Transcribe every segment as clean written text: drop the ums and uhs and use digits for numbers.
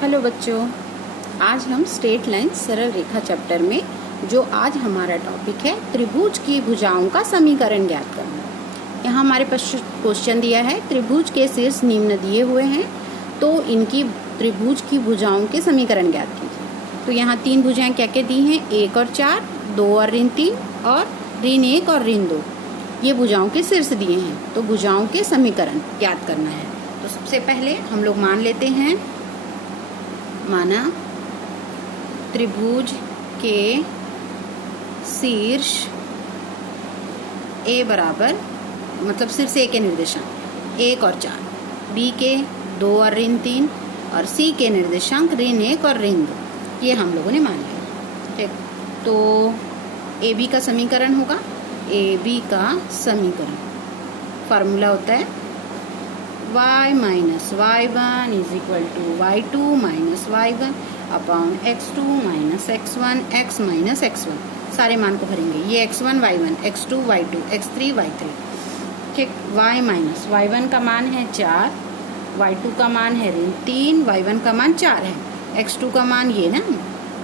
Hello बच्चों, आज हम स्ट्रेट लाइन सरल रेखा चैप्टर में जो आज हमारा टॉपिक है त्रिभुज की भुजाओं का समीकरण ज्ञात करना। यहाँ हमारे पास क्वेश्चन दिया है, त्रिभुज के शीर्ष निम्न दिए हुए हैं तो इनकी त्रिभुज की भुजाओं के समीकरण ज्ञात कीजिए। तो यहाँ तीन भुजाएं क्या क्या दी हैं, 1 और 4, 2 और ऋण 3 और ऋण 1 और ऋण 2। ये भुजाओं के शीर्ष दिए हैं तो भुजाओं के समीकरण ज्ञात करना है। तो सबसे पहले हम लोग मान लेते हैं, माना त्रिभुज के शीर्ष ए बराबर, मतलब शीर्ष ए के निर्देशांक 1 और 4, बी के 2 और ऋण 3 और सी के निर्देशांक ऋण 1 और ऋण 2, ये हम लोगों ने मान लिया। ठीक, तो ए बी का समीकरण होगा, ए बी का समीकरण फार्मूला होता है y minus y1 is equal to y2 minus y1 upon x2 minus x1 x minus x1। सारे मान को भरेंगे, ये x1 y1 x2 y2 x3 y3। ठीक, y माइनस y1 का मान है 4, y2 का मान है ऋण 3, y1 का मान 4 है, x2 का मान ये ना,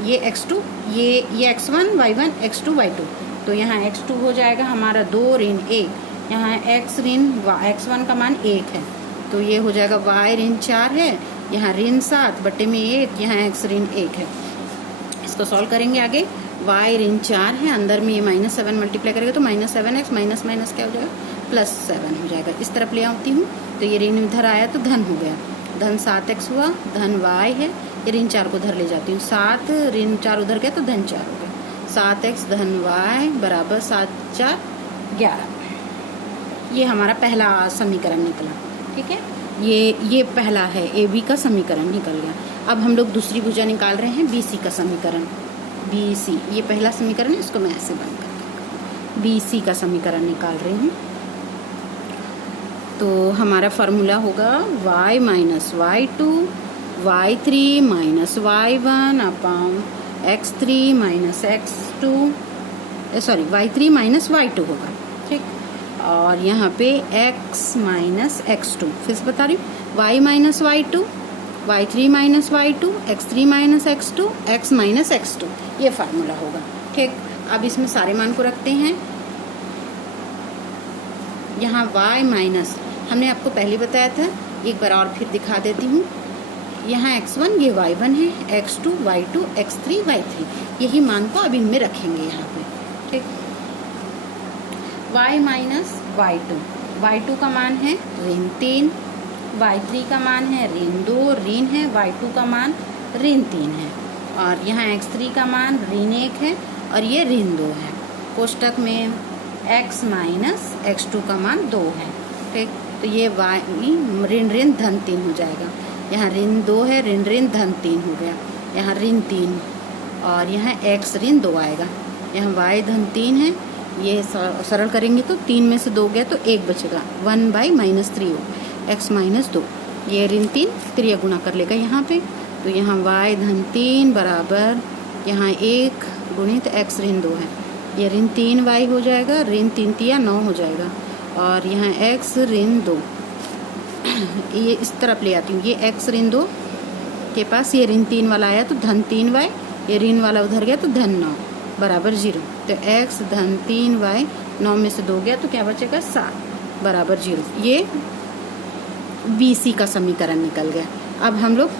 ये x2, ये x1 y1 x2 y2। तो यहाँ x2 हो जाएगा हमारा 2 ऋण 1, यहाँ x ऋण x1 का मान 1 है तो ये हो जाएगा y ऋण 4 है, यहाँ ऋण 7 बटे में 1, यहाँ x ऋण 1 है। इसको सॉल्व करेंगे आगे, y ऋण 4 है, अंदर में ये -7 मल्टीप्लाई करेंगे तो -7x माइनस माइनस क्या हो जाएगा, +7 हो जाएगा। इस तरफ ले आती हूँ तो ये ऋण इधर आया तो धन हो गया, धन 7x हुआ, धन y है, ये ऋण 4 को उधर ले जाती हूँ, 7 ऋण 4 उधर गया तो धन 4 हो गया, 7x धन y बराबर 7 4 11। ये हमारा पहला समीकरण निकला। ठीक है, ये पहला है, ए बी का समीकरण निकल गया। अब हम लोग दूसरी भुजा निकाल रहे हैं, बी सी का समीकरण। बी सी, ये पहला समीकरण है, इसको मैं ऐसे बंद करके बी सी का समीकरण निकाल रही हूँ। तो हमारा फॉर्मूला होगा y minus y2 y3 minus y1 upon x3 minus x2, sorry y3 minus y2 होगा। ठीक, और यहाँ पे x माइनस x2, फिर से बता रही हूँ, y minus y2 y3 minus y2 x3 minus x2 x minus x2, ये फार्मूला होगा। ठीक, अब इसमें सारे मान को रखते हैं। यहाँ y माइनस, हमने आपको पहले बताया था, एक बार और फिर दिखा देती हूँ। यहाँ x1 ये y1 है, x2 y2 x3 y3, यही मान को अब इनमें रखेंगे यहाँ पे। ठीक, y माइनस y2 का मान है ऋण 3, y3 का मान है ऋण 2, ऋण है, y2 का मान ऋण 3 है, और यहाँ x3 का मान ऋण 1 है और ये ऋण 2 है। कोष्टक में x माइनस x2 का मान 2 है। ठीक, तो ये y ऋण ऋण धन 3 हो जाएगा, यहाँ ऋण 2 है, ऋण ऋण धन 3 हो गया, यहाँ ऋण 3 और यहाँ x ऋण 2 आएगा, यहाँ y धन 3 है, ये सरल करेंगे तो 3 में से 2 गया तो 1 बचेगा, 1/-3 हो, x माइनस 2, ये ऋण 3 फिर ये गुणा कर लेगा यहाँ पे, तो यहाँ y धन 3 बराबर यहाँ 1 गुणित x ऋण 2 है, ये ऋण 3y हो जाएगा, ऋण 3 तिया 9 हो जाएगा, और यहाँ x ऋण 2, ये इस तरफ ले आती हूँ, ये x ऋण 2 के पास ये ऋण 3 वाला आया तो धन 3y, ये ऋण वाला उधर गया तो धन 9 बराबर 0, तो x धन 3y 9 में से 2 गया तो क्या बचेगा 7 बराबर 0। ये बी सी का समीकरण निकल गया। अब हम लोग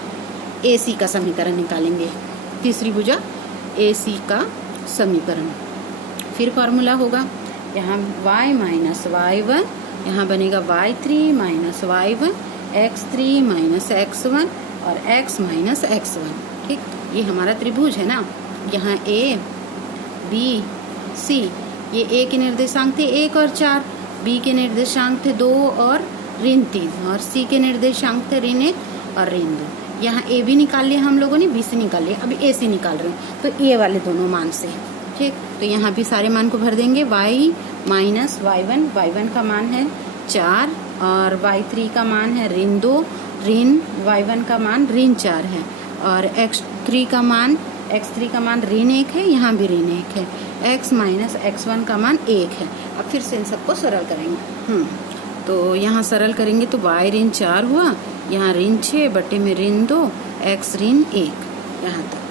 ए सी का समीकरण निकालेंगे, तीसरी भुजा ए सी का समीकरण। फिर फार्मूला होगा यहाँ y माइनस y1, यहाँ बनेगा y3 minus y1 x3 minus x1 और x माइनस x1। ठीक, ये हमारा त्रिभुज है ना, यहाँ a b c, ये a के निर्देशांक थे 1 और 4, b के निर्देशांक थे 2 और ऋण 3, और c के निर्देशांक थे ऋण 1 और ऋण 2। यहाँ a b निकाल लिया हम लोगों ने, b c निकाल लिया, अभी a c निकाल रहे हैं तो a वाले दोनों मान से। ठीक, तो यहाँ भी सारे मान को भर देंगे, y माइनस y1 का मान है 4 और y3 का मान है ऋण 2, ऋण y1 का मान ऋण 4 है, और x3 का मान ऋण 1 है, यहाँ भी ऋण 1 है, x माइनस x1 का मान 1 है। अब फिर से इन सबको सरल करेंगे। तो यहाँ सरल करेंगे तो y ऋण 4 हुआ, यहाँ ऋण 6 बटे में ऋण 2, x ऋण 1 यहाँ तक,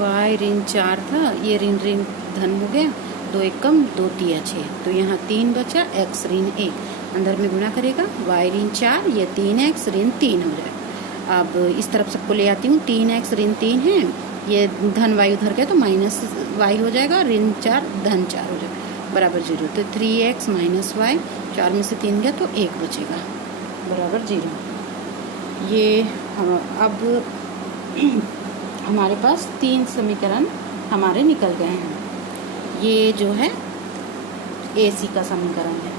y ऋण 4 था, ये ऋण ऋण धन हो गया, 2 एकम 2 तिया 6, तो यहाँ 3 बचा, x ऋण 1 अंदर में गुणा करेगा, y ऋण 4, ये 3x ऋण 3 हो जाए। अब इस तरफ सबको ले आती हूँ, 3x ऋण 3 है, ये धन y उधर गया तो माइनस y हो जाएगा, ऋण 4 धन 4 हो जाएगा बराबर 0। तो 3x माइनस y, 4 में से 3 गया तो 1 बचेगा बराबर 0। ये अब हमारे पास 3 समीकरण हमारे निकल गए हैं। ये जो है AC का समीकरण है,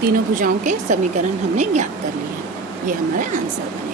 तीनों भुजाओं के समीकरण हमने ज्ञात कर लिए हैं, ये हमारा आंसर बने।